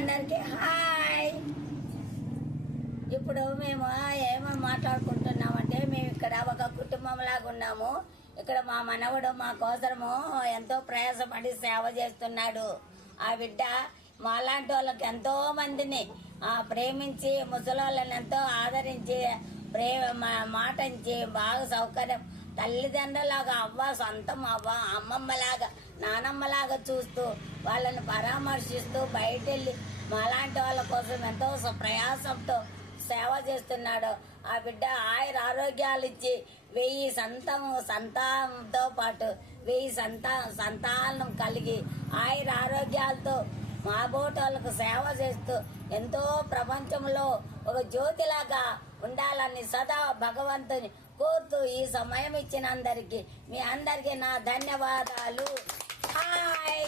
అందరికి హాయ్. ఇప్పుడు మేము ఏమని మాట్లాడుకుంటున్నామంటే మేము ఇక్కడ ఒక కుటుంబం లాగా ఉన్నాము. ఇక్కడ మా మనవడు మా కోసము ఎంతో ప్రయాసపడి సేవ చేస్తున్నాడు. ఆ బిడ్డ మాలాంటి వాళ్ళకి ఎంతో మందిని ప్రేమించి ముసలోళ్ళని ఎంతో ఆదరించి మాట ఇచ్చి బాగా సౌకర్యం తల్లిదండ్రులాగా అవ్వ సొంతం అవ్వ అమ్మమ్మలాగా నానమ్మలాగా చూస్తూ వాళ్ళని పరామర్శిస్తూ బయట వెళ్ళి మాలాంటి వాళ్ళ కోసం ఎంతో ప్రయాసంతో సేవ చేస్తున్నాడు. ఆ బిడ్డ ఆరోగ్యాలు ఇచ్చి 1000 సంతానంతో పాటు 1000 సంతానం కలిగి ఆరోగ్యాలతో మా బోటోళ్ళకు సేవ చేస్తూ ఎంతో ప్రపంచంలో ఒక జ్యోతిలాగా ఉండాలని సదా భగవంతుని కోరుతూ ఈ సమయం ఇచ్చిన అందరికీ మీ అందరికీ నా ధన్యవాదాలు. హాయ్.